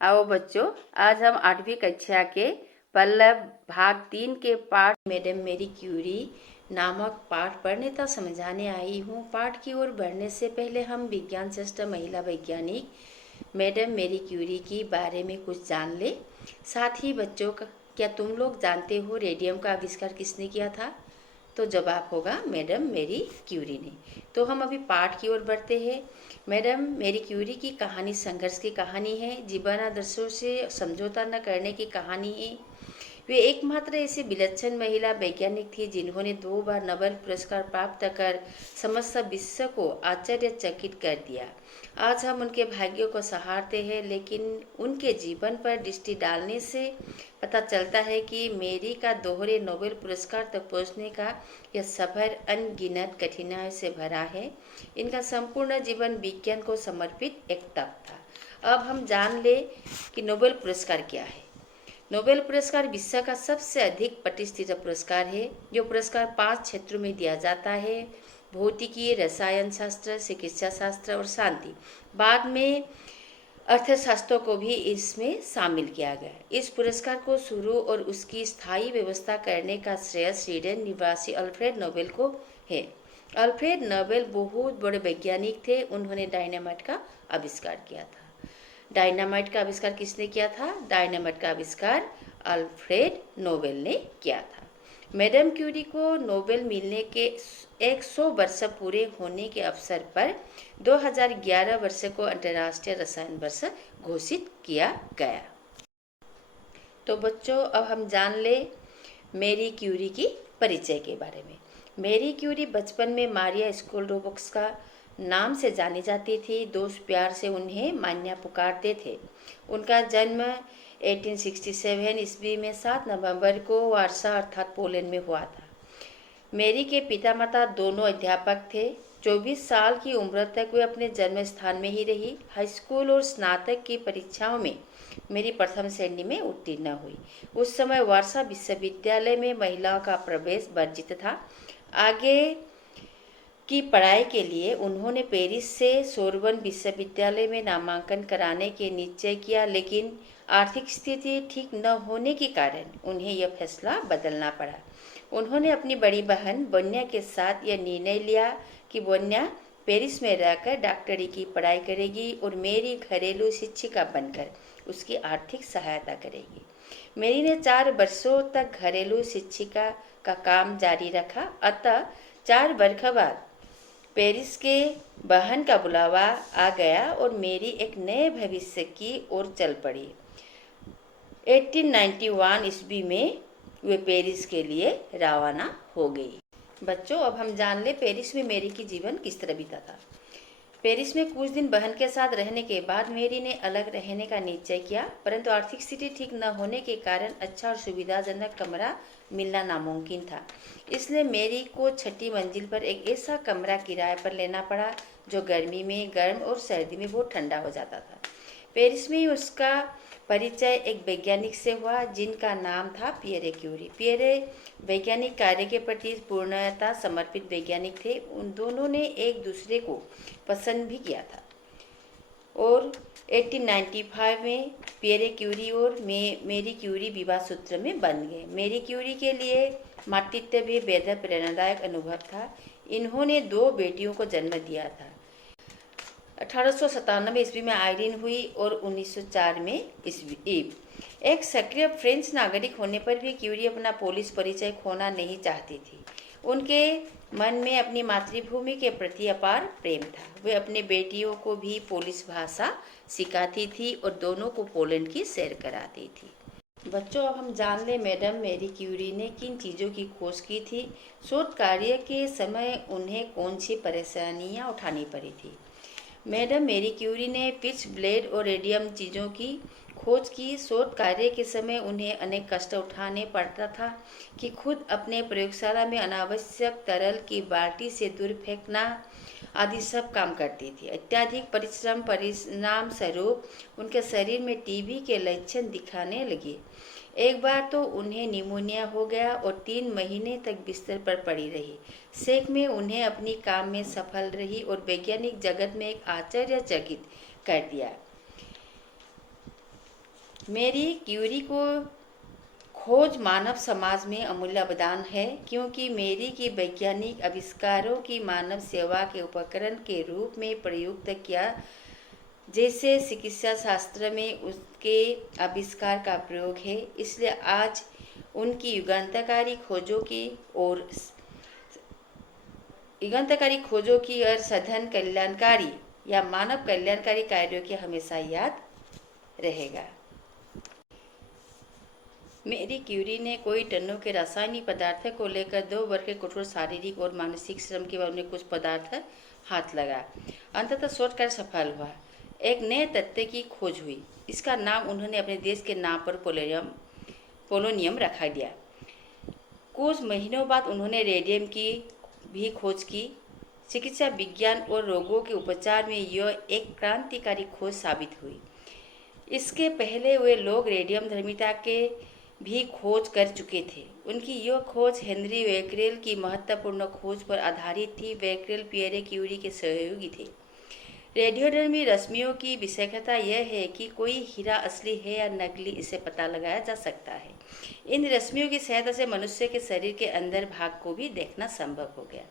आओ बच्चों, आज हम 8वीं कक्षा के पल्लव भाग 3 के पाठ मैडम मेरी क्यूरी नामक पाठ पढ़ने तक समझाने आई हूँ। पाठ की ओर बढ़ने से पहले हम विज्ञान श्रेष्ठ महिला वैज्ञानिक मैडम मेरी क्यूरी के बारे में कुछ जान ले। साथ ही बच्चों, क्या तुम लोग जानते हो रेडियम का आविष्कार किसने किया था? तो जवाब होगा मैडम मेरी क्यूरी ने। तो हम अभी पाठ की ओर बढ़ते हैं। मैडम मेरी क्यूरी की कहानी संघर्ष की कहानी है, जीवन आदर्शों से समझौता न करने की कहानी है। वे एकमात्र ऐसी विलक्षण महिला वैज्ञानिक थी जिन्होंने 2 बार नोबेल पुरस्कार प्राप्त कर समस्त विश्व को आश्चर्यचकित कर दिया। आज हम उनके भाग्यों को सहारते हैं, लेकिन उनके जीवन पर दृष्टि डालने से पता चलता है कि मेरी का दोहरे नोबेल पुरस्कार तक पहुंचने का यह सफर अनगिनत कठिनाइयों से भरा है। इनका संपूर्ण जीवन विज्ञान को समर्पित एक तप था। अब हम जान ले कि नोबेल पुरस्कार क्या है। नोबेल पुरस्कार विश्व का सबसे अधिक प्रतिष्ठित पुरस्कार है। जो पुरस्कार 5 क्षेत्रों में दिया जाता है: भौतिकी, रसायन शास्त्र, चिकित्सा शास्त्र और शांति। बाद में अर्थशास्त्रों को भी इसमें शामिल किया गया। इस पुरस्कार को शुरू और उसकी स्थायी व्यवस्था करने का श्रेय स्वीडन निवासी अल्फ्रेड नोबेल को है। अल्फ्रेड नोबेल बहुत बड़े वैज्ञानिक थे। उन्होंने डायनामाइट का आविष्कार किया था। डायनामाइट का आविष्कार किसने किया था? डायनामाइट का आविष्कार अल्फ्रेड नोबेल ने किया था। मैडम क्यूरी को नोबेल मिलने के 100 वर्ष पूरे होने के अवसर पर 2011 वर्ष को अंतर्राष्ट्रीय रसायन वर्ष घोषित किया गया। तो बच्चों, अब हम जान ले मेरी क्यूरी की परिचय के बारे में। मेरी क्यूरी बचपन में मारिया स्कोल्डोवस्का का नाम से जानी जाती थी। दोस्त प्यार से उन्हें मान्या पुकारते थे। उनका जन्म 1867 ईस्वी में 7 नवंबर को वारसा अर्थात पोलैंड में हुआ था। मेरी के पिता माता दोनों अध्यापक थे। 24 साल की उम्र तक वे अपने जन्म स्थान में ही रही। हाई स्कूल और स्नातक की परीक्षाओं में मेरी प्रथम श्रेणी में उत्तीर्ण हुई। उस समय वारसा विश्वविद्यालय में महिलाओं का प्रवेश वर्जित था। आगे की पढ़ाई के लिए उन्होंने पेरिस से सोरबन विश्वविद्यालय में नामांकन कराने के निश्चय किया, लेकिन आर्थिक स्थिति ठीक न होने के कारण उन्हें यह फैसला बदलना पड़ा। उन्होंने अपनी बड़ी बहन बोन्या के साथ यह निर्णय लिया कि बोन्या पेरिस में रहकर डॉक्टरी की पढ़ाई करेगी और मेरी घरेलू शिक्षिका बनकर उसकी आर्थिक सहायता करेगी। मेरी ने 4 वर्षों तक घरेलू शिक्षिका का काम जारी रखा। अतः 4 वर्ष बाद पेरिस के बहन का बुलावा आ गया और मेरी एक नए भविष्य की ओर चल पड़ी। 1891 ईस्वी में वे पेरिस के लिए रवाना हो गई। बच्चों, अब हम जान ले पेरिस में मेरी की जीवन किस तरह बीता था। पेरिस में कुछ दिन बहन के साथ रहने के बाद मेरी ने अलग रहने का निश्चय किया, परंतु आर्थिक स्थिति ठीक न होने के कारण अच्छा और सुविधाजनक कमरा मिलना नामुमकिन था। इसलिए मेरी को 6ठी मंजिल पर एक ऐसा कमरा किराए पर लेना पड़ा जो गर्मी में गर्म और सर्दी में बहुत ठंडा हो जाता था। पेरिस में उसका परिचय एक वैज्ञानिक से हुआ जिनका नाम था पियरे क्यूरी। पियरे वैज्ञानिक कार्य के प्रति पूर्णतः समर्पित वैज्ञानिक थे। उन दोनों ने एक दूसरे को पसंद भी किया था और 1895 में पियरे क्यूरी और मेरी क्यूरी विवाह सूत्र में बन गए। मेरी क्यूरी के लिए मातृत्व भी बेहद प्रेरणादायक अनुभव था। इन्होंने 2 बेटियों को जन्म दिया था। 1897 ईस्वी में आयरीन हुई और 1904 में ईव। एक सक्रिय फ्रेंच नागरिक होने पर भी क्यूरी अपना पोलिश परिचय खोना नहीं चाहती थी। उनके मन में अपनी मातृभूमि के प्रति अपार प्रेम था। वे अपने बेटियों को भी पोलिश भाषा सिखाती थी और दोनों को पोलैंड की सैर कराती थी। बच्चों, अब हम जान लें मैडम मेरी क्यूरी ने किन चीज़ों की खोज की थी। शोध कार्य के समय उन्हें कौन सी परेशानियां उठानी पड़ी थी। मैडम मेरी क्यूरी ने पिच ब्लेड और रेडियम चीज़ों की खोज की। शोध कार्य के समय उन्हें अनेक कष्ट उठाने पड़ता था कि खुद अपने प्रयोगशाला में अनावश्यक तरल की बाल्टी से दूर फेंकना आदि सब काम करती थी। अत्यधिक परिश्रम परिणाम स्वरूप उनके शरीर में टीबी के लक्षण दिखाने लगे। एक बार तो उन्हें निमोनिया हो गया और 3 महीने तक बिस्तर पर पड़ी रही। शेक में उन्हें अपनी काम में सफल रही और वैज्ञानिक जगत में एक आश्चर्यचकित कर दिया। मेरी क्यूरी को खोज मानव समाज में अमूल्य अवदान है, क्योंकि मेरी की वैज्ञानिक आविष्कारों की मानव सेवा के उपकरण के रूप में प्रयुक्त किया, जैसे चिकित्सा शास्त्र में उसके आविष्कार का प्रयोग है। इसलिए आज उनकी युगांतकारी खोजों की और सघन कल्याणकारी या मानव कल्याणकारी कार्यों की हमेशा याद रहेगा। मेरी क्यूरी ने कई टनों के रासायनिक पदार्थ को लेकर 2 वर्ष के कठोर शारीरिक और मानसिक श्रम के बाद उन्हें कुछ पदार्थ हाथ लगा। अंततः शोध कार्य सफल हुआ। एक नए तत्व की खोज हुई। इसका नाम उन्होंने अपने देश के नाम पर पोलोनियम रखा दिया। कुछ महीनों बाद उन्होंने रेडियम की भी खोज की। चिकित्सा विज्ञान और रोगों के उपचार में यह एक क्रांतिकारी खोज साबित हुई। इसके पहले वे लोग रेडियम धर्मिता के भी खोज कर चुके थे। उनकी यह खोज हेनरी बेकरेल की महत्वपूर्ण खोज पर आधारित थी। बेकरेल पियरे क्यूरी के सहयोगी थे। रेडियोधर्मी रश्मियों की विशेषता यह है कि कोई हीरा असली है या नकली, इसे पता लगाया जा सकता है। इन रश्मियों की सहायता से मनुष्य के शरीर के अंदर भाग को भी देखना संभव हो गया।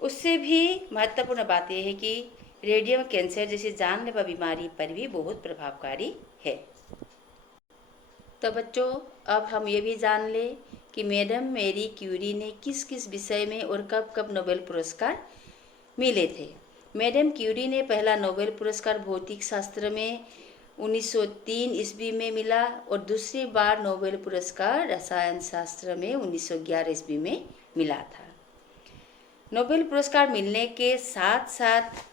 उससे भी महत्वपूर्ण बात यह है कि रेडियम कैंसर जैसी जानलेवा बीमारी पर भी बहुत प्रभावकारी है। तो बच्चों, अब हम ये भी जान लें कि मैडम मेरी क्यूरी ने किस किस विषय में और कब कब नोबेल पुरस्कार मिले थे। मैडम क्यूरी ने पहला नोबेल पुरस्कार भौतिक शास्त्र में 1903 ईस्वी में मिला और दूसरी बार नोबेल पुरस्कार रसायन शास्त्र में 1911 ईस्वी में मिला था। नोबेल पुरस्कार मिलने के साथ साथ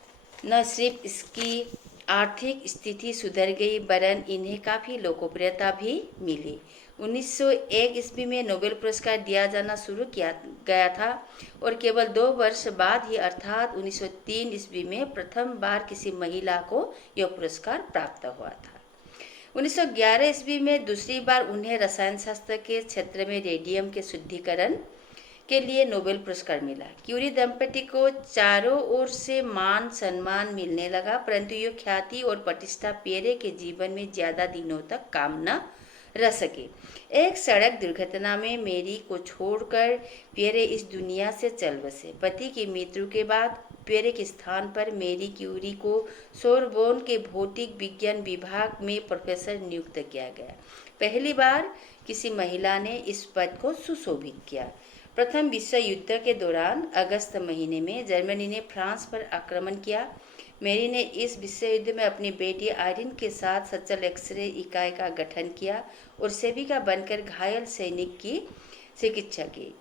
न सिर्फ इसकी आर्थिक स्थिति सुधर गई, वरन इन्हें काफ़ी लोकप्रियता भी मिली। 1901 ईस्वी में नोबेल पुरस्कार दिया जाना शुरू किया गया था और केवल 2 वर्ष बाद ही अर्थात 1903 ईस्वी में प्रथम बार किसी महिला को यह पुरस्कार प्राप्त हुआ था। 1911 ईस्वी में दूसरी बार उन्हें रसायन शास्त्र के क्षेत्र में रेडियम के शुद्धिकरण के लिए नोबेल पुरस्कार मिला। क्यूरी दंपति को चारों ओर से मान सम्मान मिलने लगा, परंतु यह ख्याति और प्रतिष्ठा पियरे के जीवन में ज्यादा दिनों तक काम न रह सके। एक सड़क दुर्घटना में मेरी को छोड़कर पियरे इस दुनिया से चल बसे। पति की मृत्यु के बाद पियरे के स्थान पर मेरी क्यूरी को सोरबोन के भौतिक विज्ञान विभाग में प्रोफेसर नियुक्त किया गया। पहली बार किसी महिला ने इस पद को सुशोभित किया। प्रथम विश्व युद्ध के दौरान अगस्त महीने में जर्मनी ने फ्रांस पर आक्रमण किया। मेरी ने इस विश्व युद्ध में अपनी बेटी आयरिन के साथ सचल एक्सरे इकाई का गठन किया और सेविका बनकर घायल सैनिक की चिकित्सा की।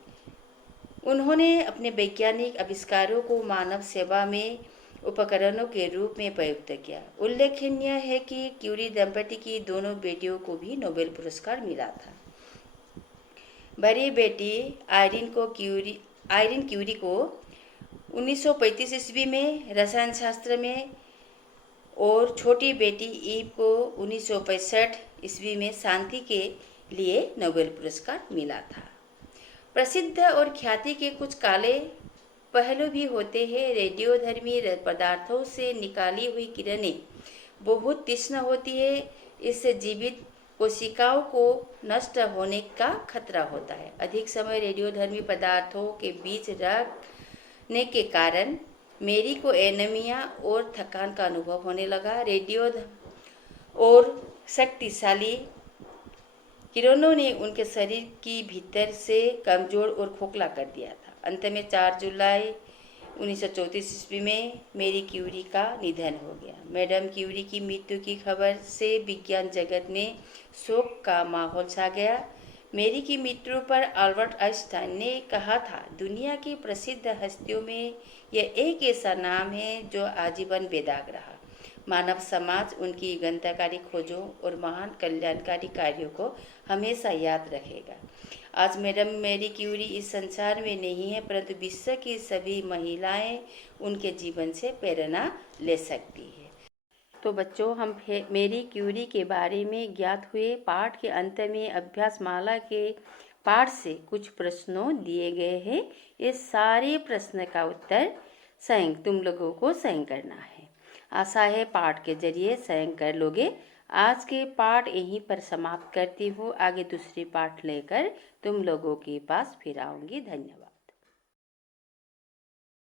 उन्होंने अपने वैज्ञानिक आविष्कारों को मानव सेवा में उपकरणों के रूप में प्रयुक्त किया। उल्लेखनीय है कि क्यूरी दंपति की दोनों बेटियों को भी नोबेल पुरस्कार मिला था। बड़ी बेटी आयरिन क्यूरी को 1935 ईस्वी में रसायन शास्त्र में और छोटी बेटी ईव को 1965 ईस्वी में शांति के लिए नोबेल पुरस्कार मिला था। प्रसिद्ध और ख्याति के कुछ काले पहलू भी होते हैं। रेडियोधर्मी पदार्थों से निकाली हुई किरणें बहुत तीक्ष्ण होती है। इससे जीवित कोशिकाओं को नष्ट होने का खतरा होता है। अधिक समय रेडियोधर्मी पदार्थों के बीच रखने के कारण मेरी को एनीमिया और थकान का अनुभव होने लगा। रेडियो और शक्तिशाली किरणों ने उनके शरीर की भीतर से कमजोर और खोखला कर दिया था। अंत में 4 जुलाई 1934 ईस्वी में मेरी क्यूरी का निधन हो गया। मैडम क्यूरी की मृत्यु की खबर से विज्ञान जगत में शोक का माहौल छा गया। मेरी की मृत्यु पर अल्बर्ट आइंस्टाइन ने कहा था, दुनिया की प्रसिद्ध हस्तियों में यह एक ऐसा नाम है जो आजीवन बेदाग रहा। मानव समाज उनकी युगांतकारी खोजों और महान कल्याणकारी कार्यों को हमेशा याद रखेगा। आज मैडम मेरी क्यूरी इस संसार में नहीं है, परंतु विश्व की सभी महिलाएं उनके जीवन से प्रेरणा ले सकती है। तो बच्चों, हम मेरी क्यूरी के बारे में ज्ञात हुए। पाठ के अंत में अभ्यास माला के पाठ से कुछ प्रश्नों दिए गए हैं। ये सारे प्रश्न का उत्तर स्वयं तुम लोगों को स्वयं करना है। आशा है पाठ के जरिए स्वयं कर लोगे। आज के पाठ यहीं पर समाप्त करती हूँ। आगे दूसरी पाठ लेकर तुम लोगों के पास फिर आऊँगी। धन्यवाद।